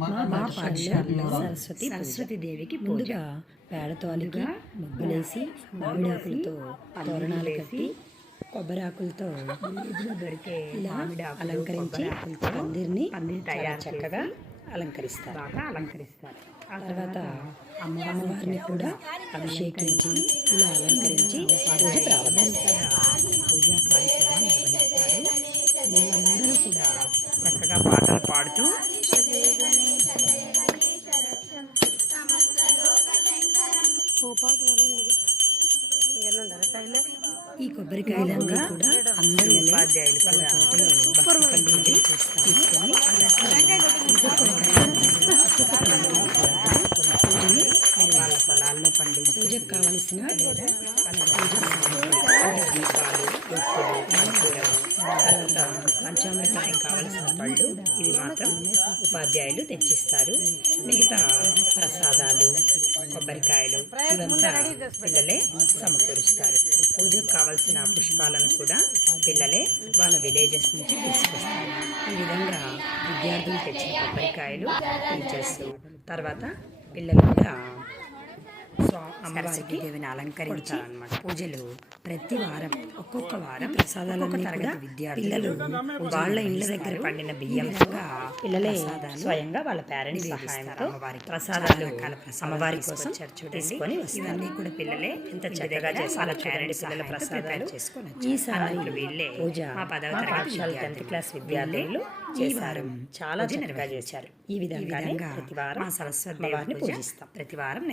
మా పాఠశాలలో సరస్వతి దేవికి ముందుగా పేడతో అలికి ముగ్గులేసి మామిడాకులతో తోరణాలు కట్టి కొబ్బరాకులతో దొరికే ఇలా అలంకరించి పందిరిని తయారు చక్కగా అలంకరిస్తారు. ఆ తర్వాత అమ్మవారిని కూడా అభిషేకించి ఇలా అలంకరించి పూజ ప్రారంభిస్తారు. పూజా కార్యక్రమాలు నిర్వహిస్తారు. వీళ్ళందరూ కూడా చక్కగా పాటలు పాడుతూ ఈ కొబ్బరికాయలన్నీ కూడా అందరూ ఉపాధ్యాయులు వాళ్ళ తోటలో తీసుకొని వాళ్ళ పొలాల్లో పండించి పూజకు కావలసిన పంచామృతానికి కావలసిన పళ్ళు ఇవి మాత్రం ఉపాధ్యాయులు తెచ్చిస్తారు. మిగతా ప్రసాదాలు కొబ్బరికాయలు ఇవంతా పిల్లలే సమకూరుస్తారు. పూజకు కావలసిన పుష్పాలను కూడా పిల్లలే వాళ్ళ విలేజెస్ నుంచి తీసుకొస్తారు. ఈ విధంగా విద్యార్థులు తెచ్చిన కొబ్బరికాయలు టీచర్స్ తర్వాత పిల్లలు కూడా అమ్మవారికి దేవిని అలంకరించాలన్నమాట. పూజలు ప్రతి వారం ఒక్కొక్క వారం ప్రసాదాలను తరగతి విద్యార్థులు వాళ్ళ ఇళ్ళ దగ్గర పండిన బియ్యంగా పిల్లలే స్వయంగా వాళ్ళ పేరెంట్స్ సహాయంతో ప్రసాదాలు అమ్మవారి కోసం తీసుకొని ఇవన్నీ కూడా పిల్లలే ఎంత చక్కగా చేసి వాళ్ళ పేరెంట్స్ పిల్లల ప్రసాదాలు చేసుకొని ఈసారి వీళ్ళే మా 10వ తరగతి 10th క్లాస్ విద్యార్థులు చేశారు. చాలా చక్కగా చేశారు. ఈ విధంగా ప్రతి వారం సరస్వతి అమ్మవారిని పూజిస్తాం. ప్రతి వారం